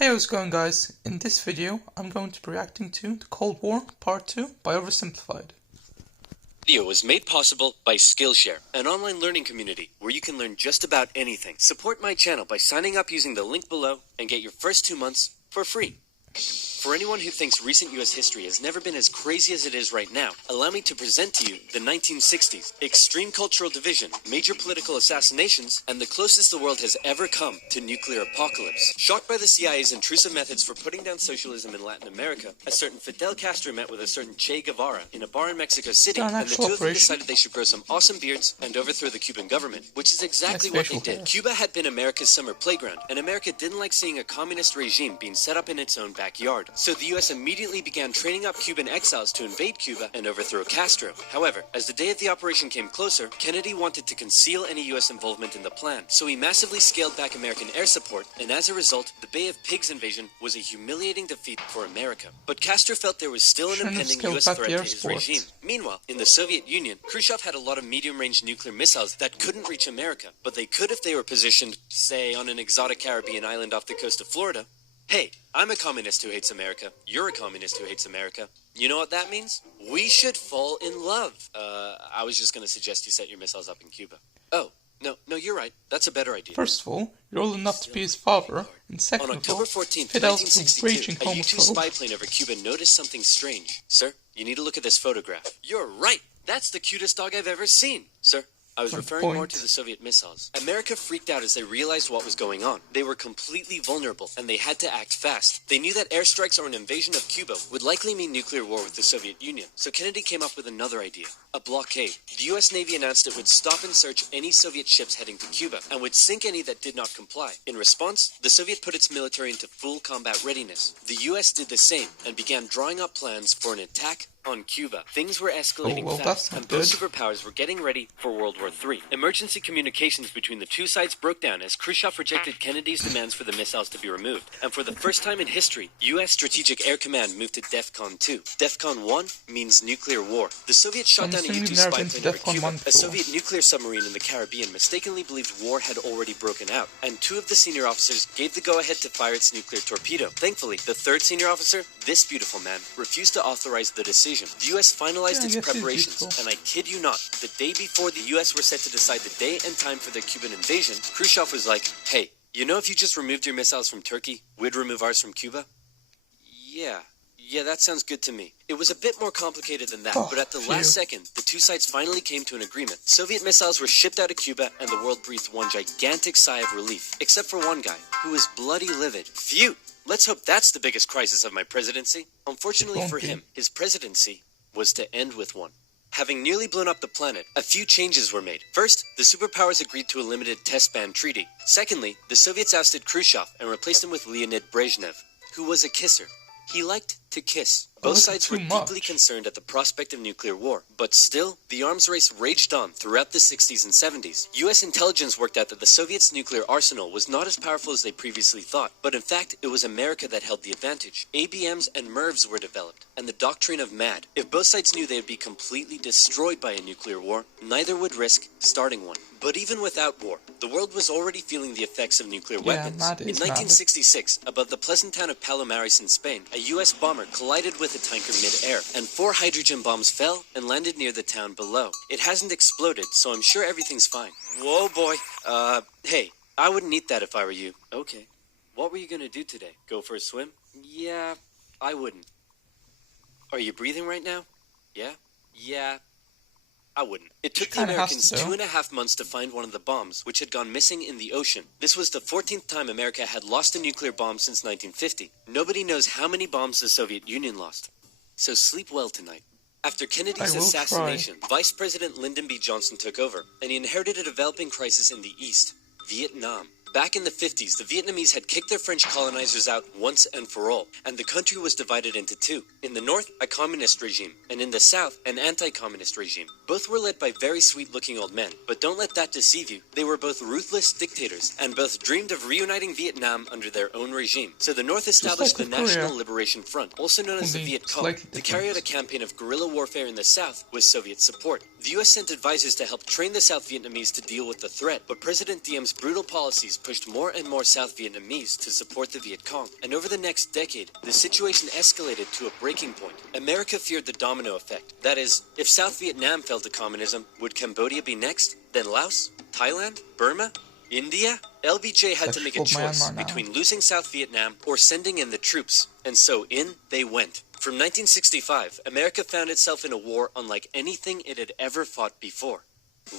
Hey, how's it going, guys? In this video, I'm going to be reacting to The Cold War Part 2 by Oversimplified. This video was made possible by Skillshare, an online learning community where you can learn just about anything. Support my channel by signing up using the link below and get your first 2 months for free. For anyone who thinks recent US history has never been as crazy as it is right now, allow me to present to you the 1960s, extreme cultural division, major political assassinations, and the closest the world has ever come to nuclear apocalypse. Shocked by the CIA's intrusive methods for putting down socialism in Latin America, a certain Fidel Castro met with a certain Che Guevara in a bar in Mexico City, and the two of them decided they should grow some awesome beards and overthrow the Cuban government, which is exactly what they did. Cuba had been America's summer playground, and America didn't like seeing a communist regime being set up in its own backyard. So the US immediately began training up Cuban exiles to invade Cuba and overthrow Castro. However, as the day of the operation came closer, Kennedy wanted to conceal any US involvement in the plan, so he massively scaled back American air support, and as a result, the Bay of Pigs invasion was a humiliating defeat for America. But Castro felt there was still an impending US threat to his regime. Meanwhile, in the Soviet Union, Khrushchev had a lot of medium-range nuclear missiles that couldn't reach America, but they could if they were positioned, say, on an exotic Caribbean island off the coast of Florida. Hey, I'm a communist who hates America. You're a communist who hates America. You know what that means? We should fall in love. I was just going to suggest you set your missiles up in Cuba. Oh, no, you're right. That's a better idea. First of all, you're old enough to be his father, and second On of all, October 14th, Fidel's 1962, raging a U-2 homophobe. spy plane over Cuba noticed something strange. Sir, you need to look at this photograph. You're right. That's the cutest dog I've ever seen. Sir, I was referring more to the Soviet missiles. America freaked out as they realized what was going on. They were completely vulnerable, and they had to act fast. They knew that airstrikes or an invasion of Cuba would likely mean nuclear war with the Soviet Union. So Kennedy came up with another idea, a blockade. The US Navy announced it would stop and search any Soviet ships heading to Cuba, and would sink any that did not comply. In response, the Soviet put its military into full combat readiness. The US did the same, and began drawing up plans for an attack on Cuba. Things were escalating fast, and both superpowers were getting ready for World War III. Emergency communications between the two sides broke down as Khrushchev rejected Kennedy's demands for the missiles to be removed. And for the first time in history, U.S. Strategic Air Command moved to DEFCON 2. DEFCON 1 means nuclear war. The Soviets shot down a U-2 spy plane over Cuba. A Soviet nuclear submarine in the Caribbean mistakenly believed war had already broken out, and 2 of the senior officers gave the go-ahead to fire its nuclear torpedo. Thankfully, the 3rd senior officer, this beautiful man, refused to authorize the decision. The U.S. finalized its preparations, and I kid you not, the day before the U.S. were set to decide the day and time for the Cuban invasion, Khrushchev was like, hey, you know if you just removed your missiles from Turkey, we'd remove ours from Cuba? Yeah, that sounds good to me. It was a bit more complicated than that, but at the last second, the two sides finally came to an agreement. Soviet missiles were shipped out of Cuba, and the world breathed one gigantic sigh of relief, except for one guy, who was bloody livid. Phew! Let's hope that's the biggest crisis of my presidency. Unfortunately for him, his presidency was to end with one. Having nearly blown up the planet, a few changes were made. First, the superpowers agreed to a limited test ban treaty. Secondly, the Soviets ousted Khrushchev and replaced him with Leonid Brezhnev, who was a kisser. He liked to kiss. Both sides were deeply concerned at the prospect of nuclear war, but still, the arms race raged on throughout the 60s and 70s. US intelligence worked out that the Soviets' nuclear arsenal was not as powerful as they previously thought, but in fact, it was America that held the advantage. ABMs and MIRVs were developed, and the doctrine of MAD. If both sides knew they would be completely destroyed by a nuclear war, neither would risk starting one. But even without war, the world was already feeling the effects of nuclear weapons. In 1966, above the pleasant town of Palomares in Spain, a US bomber collided with a tanker mid-air, and 4 hydrogen bombs fell and landed near the town below. It hasn't exploded, so I'm sure everything's fine. Whoa, boy. Hey, I wouldn't eat that if I were you. Okay. What were you gonna do today? Go for a swim? Yeah, I wouldn't. Are you breathing right now? Yeah. I wouldn't. It took the Americans 2.5 months to find one of the bombs, which had gone missing in the ocean. This was the 14th time America had lost a nuclear bomb since 1950. Nobody knows how many bombs the Soviet Union lost. So sleep well tonight. After Kennedy's assassination, Vice President Lyndon B. Johnson took over, and he inherited a developing crisis in the East, Vietnam. Back in the 50s, the Vietnamese had kicked their French colonizers out once and for all, and the country was divided into 2. In the north, a communist regime, and in the south, an anti-communist regime. Both were led by very sweet-looking old men, but don't let that deceive you. They were both ruthless dictators, and both dreamed of reuniting Vietnam under their own regime. So the north established the National Liberation Front, also known as the Viet Cong, to carry out a campaign of guerrilla warfare in the south with Soviet support. The US sent advisors to help train the South Vietnamese to deal with the threat, but President Diem's brutal policies pushed more and more South Vietnamese to support the Viet Cong, and over the next decade, the situation escalated to a breaking point. America feared the domino effect. That is, if South Vietnam fell to communism, would Cambodia be next? Then Laos? Thailand? Burma? India? LBJ had to make a choice between losing South Vietnam or sending in the troops, and so in they went. From 1965, America found itself in a war unlike anything it had ever fought before.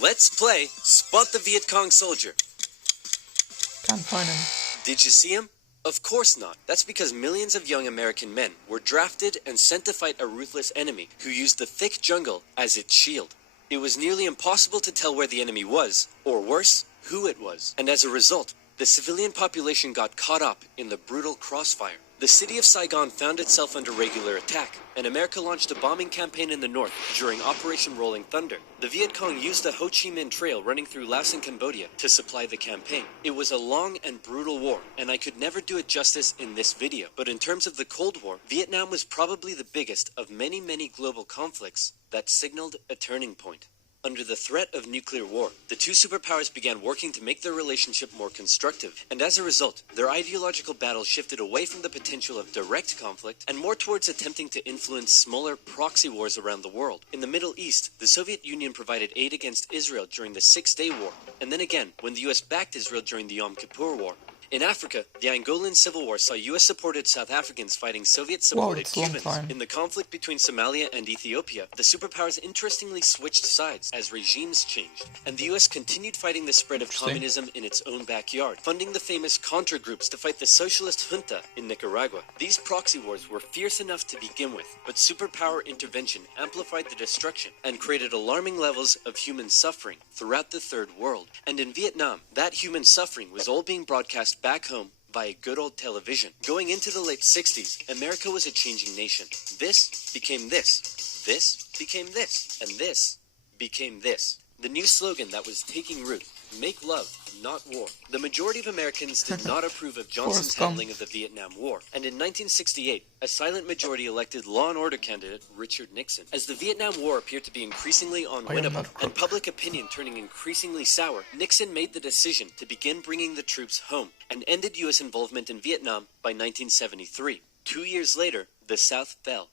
Let's play Spot the Viet Cong Soldier. Can't find him. Did you see him? Of course not. That's because millions of young American men were drafted and sent to fight a ruthless enemy who used the thick jungle as its shield. It was nearly impossible to tell where the enemy was, or worse, who it was. And as a result, the civilian population got caught up in the brutal crossfire. The city of Saigon found itself under regular attack, and America launched a bombing campaign in the north during Operation Rolling Thunder. The Viet Cong used the Ho Chi Minh Trail running through Laos and Cambodia to supply the campaign. It was a long and brutal war, and I could never do it justice in this video. But in terms of the Cold War, Vietnam was probably the biggest of many, many global conflicts that signaled a turning point. Under the threat of nuclear war, the two superpowers began working to make their relationship more constructive, and as a result, their ideological battle shifted away from the potential of direct conflict and more towards attempting to influence smaller proxy wars around the world. In the Middle East, the Soviet Union provided aid against Israel during the Six-Day War, and then again when the US backed Israel during the Yom Kippur War. In Africa, the Angolan Civil War saw US-supported South Africans fighting Soviet-supported Cubans. In the conflict between Somalia and Ethiopia, the superpowers interestingly switched sides as regimes changed, and the US continued fighting the spread of communism in its own backyard, funding the famous Contra groups to fight the socialist junta in Nicaragua. These proxy wars were fierce enough to begin with, but superpower intervention amplified the destruction and created alarming levels of human suffering throughout the Third World. And in Vietnam, that human suffering was all being broadcast back home via good old television. Going into the late 60s, America was a changing nation. This became this. This became this. And this became this. The new slogan that was taking root: make love, not war. The majority of Americans did not approve of Johnson's handling of the Vietnam War, and in 1968, a silent majority elected law and order candidate Richard Nixon. As the Vietnam War appeared to be increasingly unwinnable and public opinion turning increasingly sour, Nixon made the decision to begin bringing the troops home and ended U.S. involvement in Vietnam by 1973. 2 years later, the South fell.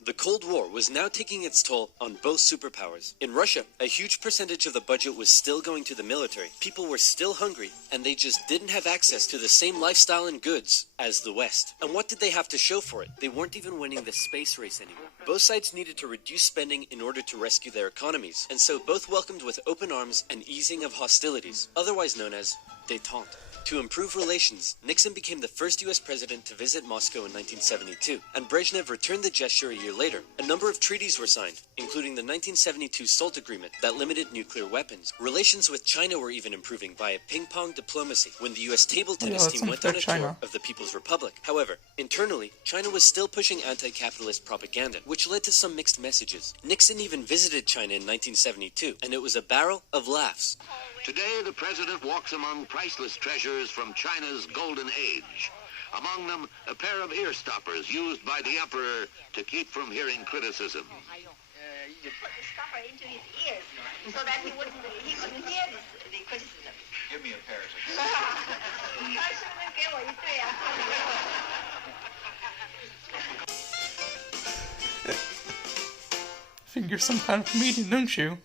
The Cold War was now taking its toll on both superpowers. In Russia, a huge percentage of the budget was still going to the military. People were still hungry, and they just didn't have access to the same lifestyle and goods as the West. And what did they have to show for it? They weren't even winning the space race anymore. Both sides needed to reduce spending in order to rescue their economies, and so both welcomed with open arms an easing of hostilities, otherwise known as détente. To improve relations, Nixon became the first U.S. president to visit Moscow in 1972, and Brezhnev returned the gesture a year later. A number of treaties were signed, including the 1972 SALT Agreement that limited nuclear weapons. Relations with China were even improving via ping-pong diplomacy when the U.S. table tennis team went on a tour of the People's Republic. However, internally, China was still pushing anti-capitalist propaganda, which led to some mixed messages. Nixon even visited China in 1972, and it was a barrel of laughs. Today, the president walks among priceless treasures from China's golden age. Among them, a pair of ear stoppers used by the emperor to keep from hearing criticism. You put the stopper into his ears so that he couldn't hear the criticism. Give me a pair. I think you're some kind of comedian, don't you?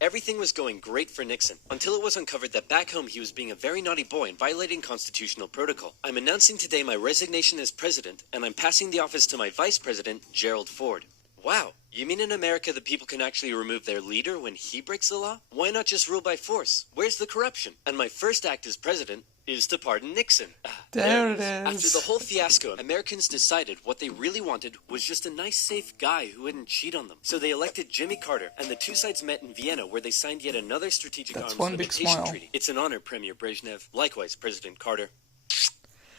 Everything was going great for Nixon, until it was uncovered that back home he was being a very naughty boy and violating constitutional protocol. I'm announcing today my resignation as president, and I'm passing the office to my vice president, Gerald Ford. Wow, you mean in America the people can actually remove their leader when he breaks the law? Why not just rule by force? Where's the corruption? And my first act as president is to pardon Nixon. There it is. After the whole fiasco, Americans decided what they really wanted was just a nice, safe guy who wouldn't cheat on them. So they elected Jimmy Carter, and the two sides met in Vienna, where they signed yet another strategic arms limitation treaty. It's an honor, Premier Brezhnev. Likewise, President Carter.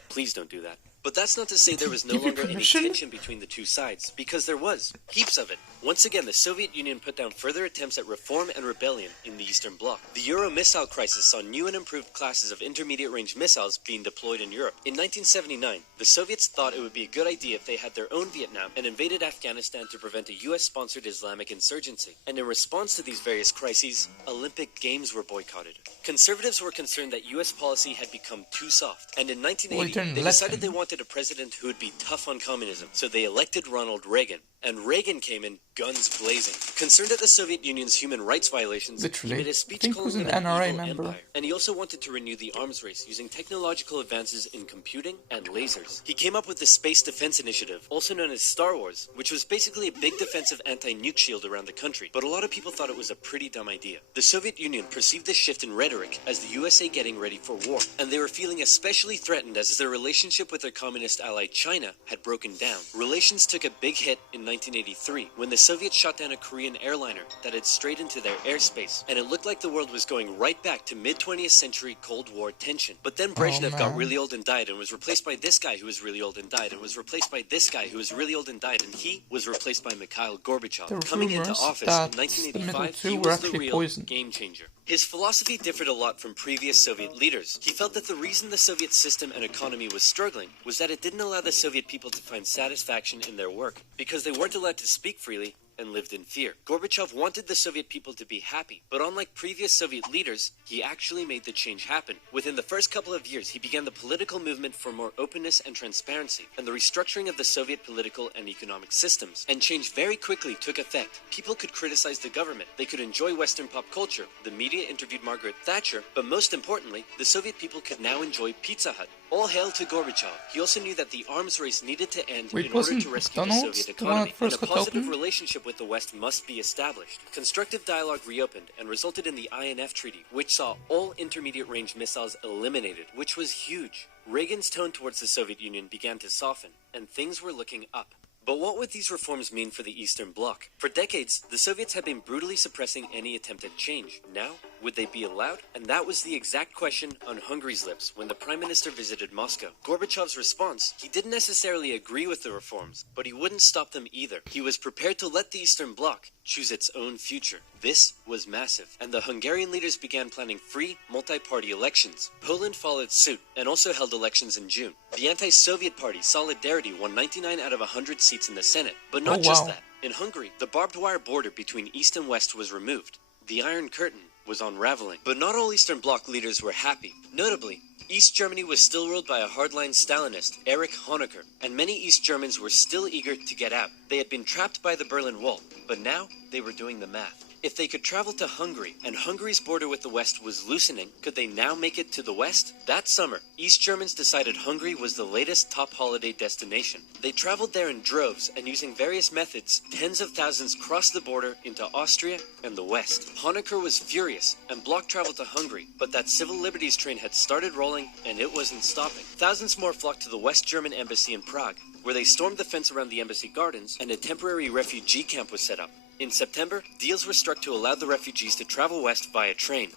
Please don't do that. But that's not to say there was no longer any tension between the two sides, because there was. Heaps of it. Once again, the Soviet Union put down further attempts at reform and rebellion in the Eastern Bloc. The Euro missile crisis saw new and improved classes of intermediate-range missiles being deployed in Europe. In 1979, the Soviets thought it would be a good idea if they had their own Vietnam and invaded Afghanistan to prevent a US-sponsored Islamic insurgency. And in response to these various crises, Olympic Games were boycotted. Conservatives were concerned that US policy had become too soft, and in 1980, they decided they wanted a president who would be tough on communism, so they elected Ronald Reagan. And Reagan came in guns blazing. Concerned at the Soviet Union's human rights violations, he made a speech calling it an evil empire. And he also wanted to renew the arms race using technological advances in computing and lasers. He came up with the Space Defense Initiative, also known as Star Wars, which was basically a big defensive anti-nuke shield around the country. But a lot of people thought it was a pretty dumb idea. The Soviet Union perceived this shift in rhetoric as the USA getting ready for war, and they were feeling especially threatened as their relationship with their communist ally China had broken down. Relations took a big hit in 1983 when the Soviets shot down a Korean airliner that had strayed into their airspace, and it looked like the world was going right back to mid-20th century Cold War tension. But then Brezhnev got really old and died, and was replaced by this guy who was really old and died, and was replaced by this guy who was really old and died, and he was replaced by Mikhail Gorbachev. Coming into office in 1985, he was the real game changer. His philosophy differed a lot from previous Soviet leaders. He felt that the reason the Soviet system and economy was struggling was that it didn't allow the Soviet people to find satisfaction in their work, because they weren't allowed to speak freely and lived in fear. Gorbachev wanted the Soviet people to be happy, but unlike previous Soviet leaders, he actually made the change happen. Within the first couple of years, he began the political movement for more openness and transparency, and the restructuring of the Soviet political and economic systems. And change very quickly took effect. People could criticize the government, they could enjoy Western pop culture, the media interviewed Margaret Thatcher, but most importantly, the Soviet people could now enjoy Pizza Hut. All hail to Gorbachev. He also knew that the arms race needed to end in order to rescue the Soviet economy, and a positive relationship with the West must be established. Constructive dialogue reopened and resulted in the INF Treaty, which saw all intermediate-range missiles eliminated, which was huge. Reagan's tone towards the Soviet Union began to soften, and things were looking up. But what would these reforms mean for the Eastern Bloc? For decades, the Soviets had been brutally suppressing any attempt at change. Now, would they be allowed? And that was the exact question on Hungary's lips when the Prime Minister visited Moscow. Gorbachev's response, he didn't necessarily agree with the reforms, but he wouldn't stop them either. He was prepared to let the Eastern Bloc choose its own future. This was massive, and the Hungarian leaders began planning free, multi-party elections. Poland followed suit, and also held elections in June. The anti-Soviet party, Solidarity, won 99 out of 100 seats in the Senate. But not just that. In Hungary, the barbed wire border between East and West was removed. The Iron Curtain was unraveling. But not all Eastern Bloc leaders were happy. Notably, East Germany was still ruled by a hardline Stalinist, Erich Honecker, and many East Germans were still eager to get out. They had been trapped by the Berlin Wall, but now they were doing the math. If they could travel to Hungary, and Hungary's border with the West was loosening, could they now make it to the West? That summer, East Germans decided Hungary was the latest top holiday destination. They traveled there in droves, and using various methods, tens of thousands crossed the border into Austria and the West. Honecker was furious, and blocked travel to Hungary, but that civil liberties train had started rolling, and it wasn't stopping. Thousands more flocked to the West German embassy in Prague, where they stormed the fence around the embassy gardens, and a temporary refugee camp was set up. In September, deals were struck to allow the refugees to travel west via train.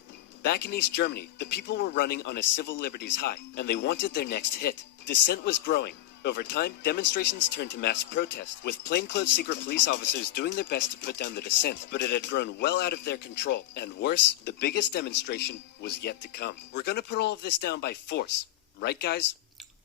Back in East Germany, the people were running on a civil liberties high, and they wanted their next hit. Dissent was growing. Over time, demonstrations turned to mass protest, with plainclothes secret police officers doing their best to put down the dissent, but it had grown well out of their control. And worse, the biggest demonstration was yet to come. We're gonna put all of this down by force. Right, guys?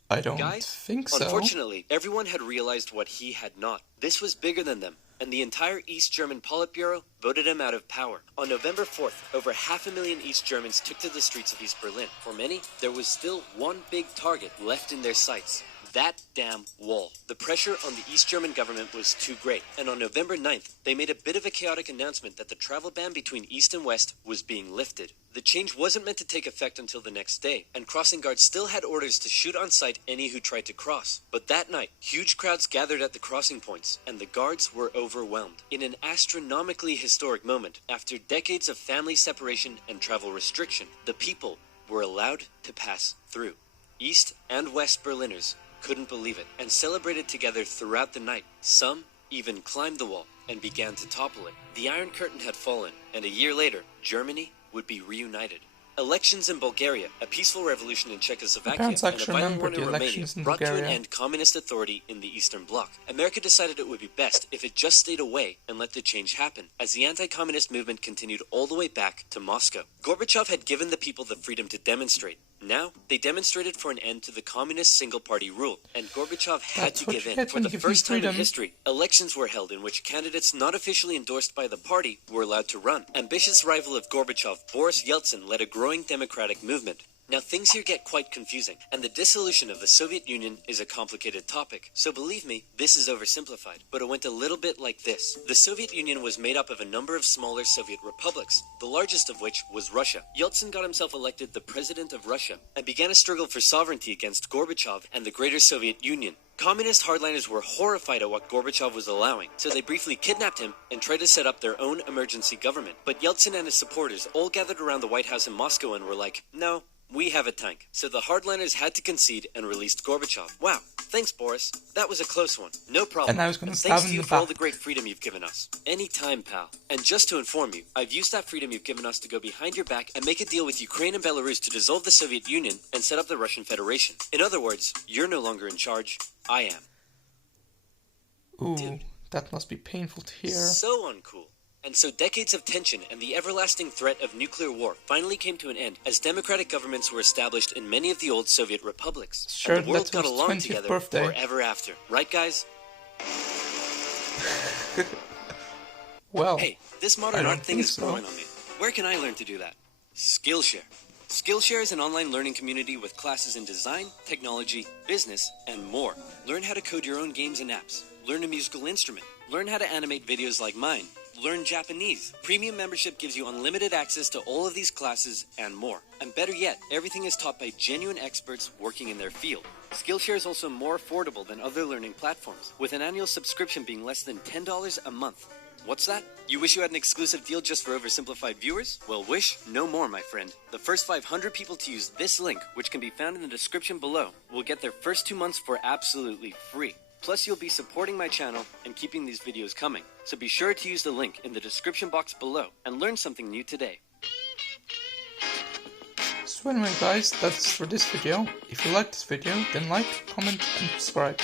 I don't think so. Unfortunately, everyone had realized what he had not. This was bigger than them, and the entire East German Politburo voted him out of power. On November 4th, over 500,000 East Germans took to the streets of East Berlin. For many, there was still one big target left in their sights. That damn wall. The pressure on the East German government was too great, and on November 9th, they made a bit of a chaotic announcement that the travel ban between East and West was being lifted. The change wasn't meant to take effect until the next day, and crossing guards still had orders to shoot on sight any who tried to cross. But that night, huge crowds gathered at the crossing points, and the guards were overwhelmed. In an astronomically historic moment, after decades of family separation and travel restriction, the people were allowed to pass through. East and West Berliners couldn't believe it, and celebrated together throughout the night. Some even climbed the wall and began to topple it. The Iron Curtain had fallen, and a year later, Germany would be reunited. Elections in Bulgaria, a peaceful revolution in Czechoslovakia, parents and a actually violent war remember in the Romania elections in brought to an Bulgaria. end communist authority in the Eastern Bloc. America decided it would be best if it just stayed away and let the change happen, as the anti-communist movement continued all the way back to Moscow. Gorbachev had given the people the freedom to demonstrate. Now, they demonstrated for an end to the communist single-party rule, and Gorbachev had to give in. For the first time in history, elections were held in which candidates not officially endorsed by the party were allowed to run. Ambitious rival of Gorbachev, Boris Yeltsin, led a growing democratic movement. Now things here get quite confusing, and the dissolution of the Soviet Union is a complicated topic, so believe me, this is oversimplified, but it went a little bit like this. The Soviet Union was made up of a number of smaller Soviet republics, the largest of which was Russia. Yeltsin got himself elected the president of Russia, and began a struggle for sovereignty against Gorbachev and the greater Soviet Union. Communist hardliners were horrified at what Gorbachev was allowing, so they briefly kidnapped him and tried to set up their own emergency government. But Yeltsin and his supporters all gathered around the White House in Moscow and were like, no, we have a tank. So the hardliners had to concede and released Gorbachev. Wow, thanks Boris. That was a close one. No problem. And I was gonna stab thanks him to in you the for all back. the great freedom you've given us. Anytime, pal. And just to inform you, I've used that freedom you've given us to go behind your back and make a deal with Ukraine and Belarus to dissolve the Soviet Union and set up the Russian Federation. In other words, you're no longer in charge. I am. Ooh, Dude. that must be painful to hear. So uncool. And so decades of tension and the everlasting threat of nuclear war finally came to an end as democratic governments were established in many of the old Soviet republics. Sure, and the world that's got his along 20th together birthday. forever after. Right, guys? Well, Hey, this I modern don't art thing think is so. growing on me. Where can I learn to do that? Skillshare. Skillshare is an online learning community with classes in design, technology, business, and more. Learn how to code your own games and apps. Learn a musical instrument. Learn how to animate videos like mine. Learn Japanese. Premium membership gives you unlimited access to all of these classes and more. And better yet, everything is taught by genuine experts working in their field. Skillshare is also more affordable than other learning platforms, with an annual subscription being less than $10 a month. What's that? You wish you had an exclusive deal just for oversimplified viewers? Well, wish no more, my friend. The first 500 people to use this link, which can be found in the description below, will get their first 2 months for absolutely free. Plus, you'll be supporting my channel and keeping these videos coming. So be sure to use the link in the description box below and learn something new today. so anyway guys, that's for this video. If you liked this video, then like, comment and subscribe.